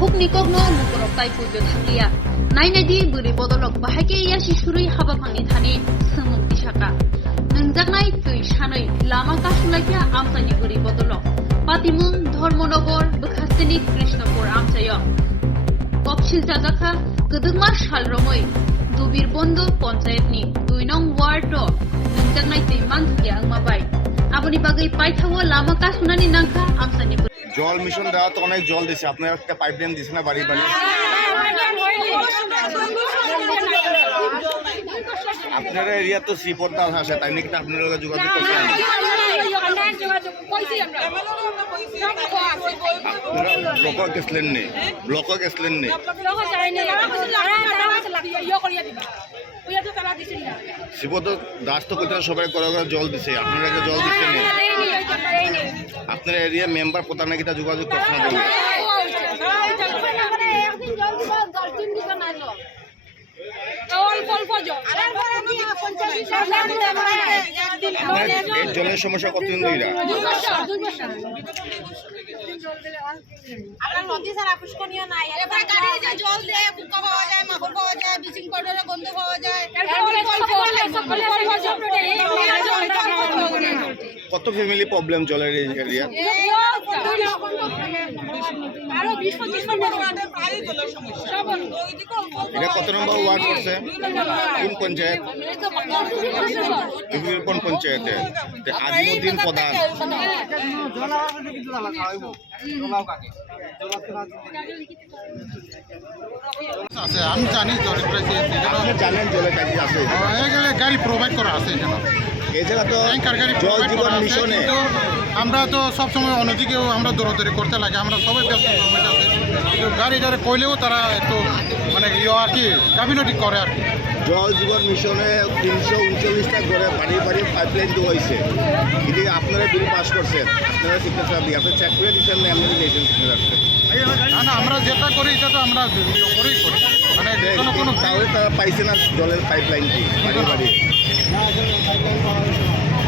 hukni kokno mukorok tai pujo thakliya nainadi buri bodolok bahake yashi shurui habafangni thani sangmung tisaka nangjaknai tui shanoi lama kasulaiya amsani buri bodolok patimung Dharmanagar বখাস্তেনি Krishnapur আমচায় কপশিল জাজাখা গদুগমা সালরমই দুবির বন্ধ পঞ্চায়েতনি 2 নং ward নংজাকনাই তৈমান থিয়া angmabai aboni bagai paithawo lama kasunani nangkha amsani জল mission দেওয়া তো অনেক জল দিছে আপনারা একটা পাইপলাইন দিছেন না বাড়ি বাড়ি আপনারা এরিয়া তো সি পর্দা আছে তাই নাকি আপনারা যোগাযোগ করছেন ব্লক গেছলেন নে শিবদ দাস তো কোথাও সবাই করে জল দিছে আপনারা জল দিচ্ছেন আপনার এরিয়া মেম্বার প্রধান নাকি যোগাযোগ করছেন জলের সমস্যা কতদিন ধরে নদী ছাড়া পুষ্করণীয় নাই জল দেয় পাওয়া যায় মাখন পাওয়া যায় ব্লিচিং পাউডারের গন্ধ পাওয়া যায় কত ফ্যামিলি প্রবলেম জলের এরিয়া এটা কত নম্বর ওয়ার্ড করছে কোন পঞ্চায়েত কোন পঞ্চায়েতে আজিমুদ্দিন প্রধান আছে আমি জানি জানেন জলের কাজে আছে গাড়ি প্রোভাইড করা আছে এছাড়া তো ট্যাঙ্কার গাড়ি জল জীবন মিশনে আমরা তো সবসময় অন্যদিকেও আমরা দৌড়াদৌড়ি করতে লাগে আমরা সবাই ব্যস্ত আছে গাড়ি গাড়ি কইলেও তারা একটু মানে আর কি গাফিলতি করে আর কি জল জীবন মিশনে 339টা ঘরে বাড়ি বাড়ি পাইপলাইন দেওয়া হয়েছে কিন্তু আপনারা বিল পাস করছেন আপনারা সিগনেচার দিয়ে আপনি চেক করে দিচ্ছেন না এমনি দিয়েছেন সিগনেচার না না আমরা যেটা করি এটা তো আমরা করেই করি মানে কোনো তাহলে তারা পাইছে না জলের পাইপলাইনটি বাড়ি বাড়ি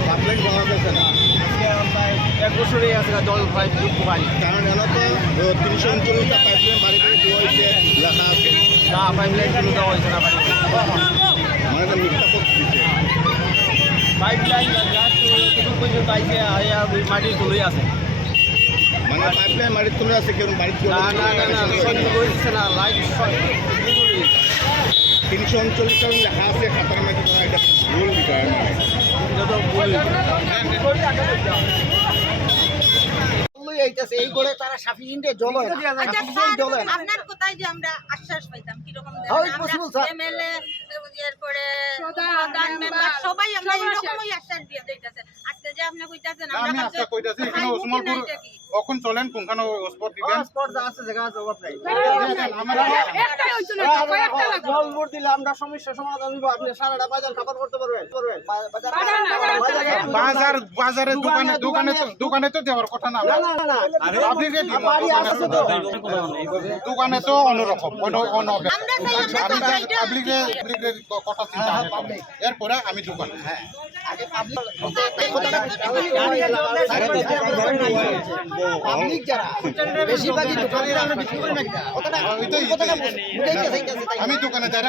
পাইপলাইন পাওয়া গেছে না 1 বছরই আছে জল পাইপ পাই কারণ এলা তো 339টা পাইপলাইন বাড়ি বাড়ি দেওয়া হয়েছে লেখা আছে না পাইপলাইন কোনো দেওয়া হয়েছে না বাড়িতে মানে তো মিথ্যা পথ দিচ্ছে পাইপলাইন কিছু পর্যন্ত পাইছে মাটির তুলেই আছে মানে পাইপলাইন মাটির তুলে আছে কেউ বাড়িতে না না লাইট 339টা লেখা আছে খাতার মধ্যে এটা ভুল বিষয় মানে এই করে তারা সাফিসিয়েন্টে জল হয় আপনার কোথায় যে আমরা আশ্বাস পাইতাম কিরকম এমএলএ এরপরে প্রধান মেম্বার সবাই আমরা এরকমই আশ্বাস দিয়ে দিতেছে আজকে যে আপনি কইতাছেন আমি আজকে কইতাছি এখানে ওসমানপুর কখন চলেন কোনখানে স্পট দিবেন স্পট আছে জায়গা আছে অভাব নাই আমরা একটাই হইছিল কয়েকটা লাগবে জল ভোট দিলে আমরা সমস্যা সমাধান দিব আপনি সারাটা বাজার খাবার করতে পারবেন বাজারে দোকানে তো দেওয়ার কথা না আপনি যে দোকানে তো অন্যরকম পাবলিকের কথা চিন্তা এরপরে আমি দোকানে পাবলিক যারা বেশিরভাগই দোকানে আমরা বিক্রি করি না আমি দোকানে যারা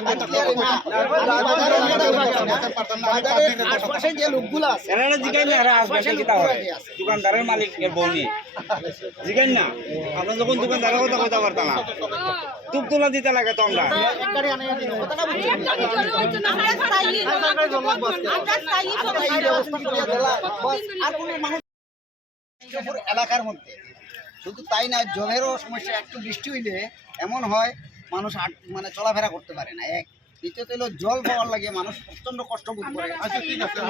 আশপাশে যে লোকগুলো আছে এরা জিগাই না এরা আশপাশে কিতা হয় দোকানদারের মালিক এর বউনি জিগাই না আমরা যখন দোকানদারের কথা পারতাম না তুপ তোলা দিতে লাগে তো আমরা এলাকার মধ্যে শুধু তাই না জলেরও সমস্যা একটু বৃষ্টি হইলে এমন হয় মানুষ মানে চলাফেরা করতে পারে না এক দ্বিতীয়ত হলো জল পাওয়ার লাগে মানুষ প্রচন্ড কষ্ট বোধ করে আচ্ছা ঠিক আছে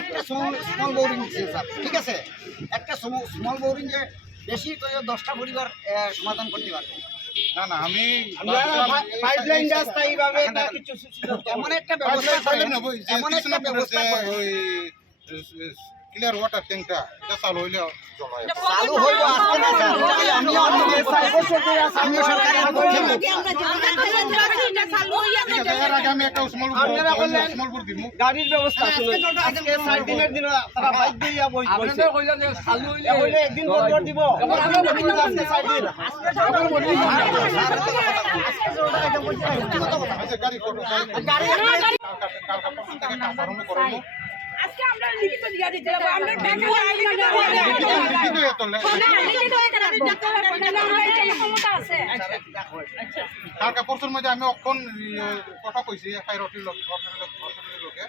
একটা স্মল বোরিং ঠিক আছে একটা স্মল বোরিং যে বেশি করে 10টা পরিবার সমাধান করতে পারবে না না আমি পাইপলাইন রাস্তা এইভাবে এমন একটা ব্যবস্থা ক্লিয়ার ওয়াটার ট্যাঙ্কটা এটা চালু হইলে জল হয় চালু হইব আজকে না স্যার আমি আমি সরকারি এর আগে আমি একটা উসমালপুর দিব গাড়ির ব্যবস্থা শুনুন আজকে 4 দিনের দিন তারা বাইক দিয়া বইছে আপনাদের কইলা যে চালু হইলে একদিন পর দিব আজকে 4 দিন আচ্ছা গাড়ি করব গাড়ি কালকা পরশু থেকে কাজ আরম্ভ করব আজকে আমরা লিখিত দিয়া দিতে যাব আমরা ব্যাংকে ক্ষমতা আছে কালকা পরশুর মধ্যে আমি অক্ষণ কথা কইছি হাইরোটির লোকে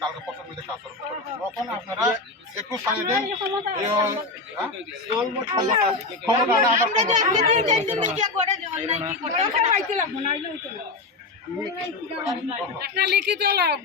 কালকা পরশুর মধ্যে কাজ আরম্ভ করব তখন আপনারা একটু সাইড দেন ক্ষমতা আমরা যে আজকে দিন গিয়া করে জল নাই কি করতে আইতে লাগবো না আইলে হইতো না একটা লিখিত লাগ